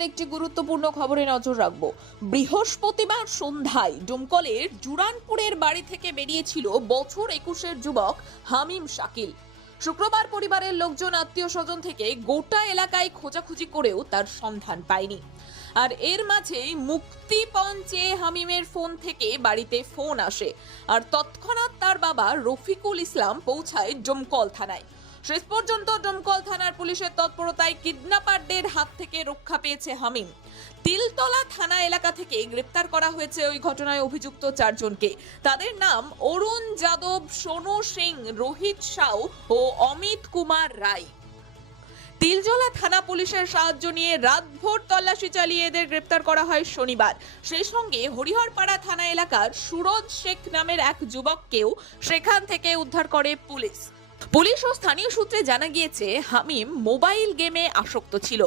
আমরা একটি গুরুত্বপূর্ণ খবরে নজর রাখব। বৃহস্পতিবার সন্ধ্যায় ডোমকলের জুরানপুরের বাড়ি থেকে বেরিয়েছিল বছর একুশের যুবক হামিম শাকিল। শুক্রবার পরিবারের লোকজন আত্মীয় স্বজন থেকে গোটা এলাকায় খোঁজাখুঁজি করেও তার সন্ধান পায়নি। আর এর মাঝেই মুক্তিপণ চেয়ে হামিমের ফোন থেকে বাড়িতে ফোন আসে। আর তৎক্ষণাৎ তার বাবা রফিকুল ইসলাম পৌঁছায় ডোমকল থানায়। শেষ পর্যন্ত ডোমকল থানার পুলিশের তৎপরতায় কিডন্যাপারদের হাত থেকে রক্ষা পেয়েছে হামিম। তিলতলা থানা এলাকা থেকে গ্রেপ্তার করা হয়েছে ওই ঘটনায় অভিযুক্ত চারজনকে। তাদের নাম অরুণ যাদব, সোনু সিং, রোহিত সাউ ও অমিত কুমার রায়। তিলজলা থানা পুলিশের সাহায্য নিয়ে রাতভর তল্লাশি চালিয়ে এদের গ্রেপ্তার করা হয় শনিবার। সেই সঙ্গে হরিহরপাড়া থানা এলাকার সুরজ শেখ নামের এক যুবককেও সেখান থেকে উদ্ধার করে পুলিশ। পুলিশ ও স্থানীয় সূত্রে জানা গিয়েছে, হামিম মোবাইল গেমে আসক্ত ছিল।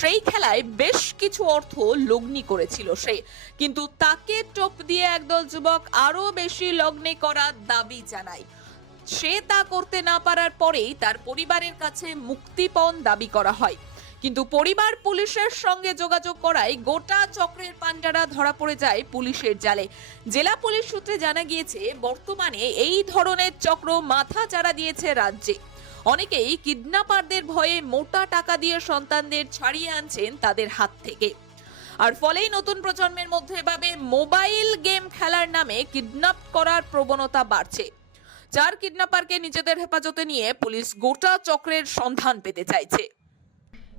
সেই খেলায় বেশ কিছু অর্থ লগ্নি করেছিল সে। কিন্তু তাকে টপ দিয়ে একদল যুবক আরও বেশি লগ্নি করার দাবি জানায়। সে তা করতে না পারার পরেই তার পরিবারের কাছে মুক্তিপণ দাবি করা হয়। কিন্তু পরিবার পুলিশের সঙ্গে যোগাযোগ করায় গোটা চক্রের পান্ডারা ধরা পড়ে যায় পুলিশের জালে। জেলা পুলিশ সূত্রে জানা গিয়েছে, বর্তমানে এই ধরনের চক্র মাথা চাড়া দিয়েছে রাজ্যে। অনেকেই কিডন্যাপারদের ভয়ে মোটা টাকা দিয়ে সন্তানদের ছাড়িয়ে আনছেন তাদের হাত থেকে। আর ফলেই নতুন প্রজন্মের মধ্যে এভাবে মোবাইল গেম খেলার নামে কিডন্যাপ করার প্রবণতা বাড়ছে। চার কিডন্যাপারকে নিজেদের হেফাজতে নিয়ে পুলিশ গোটা চক্রের সন্ধান পেতে চাইছে।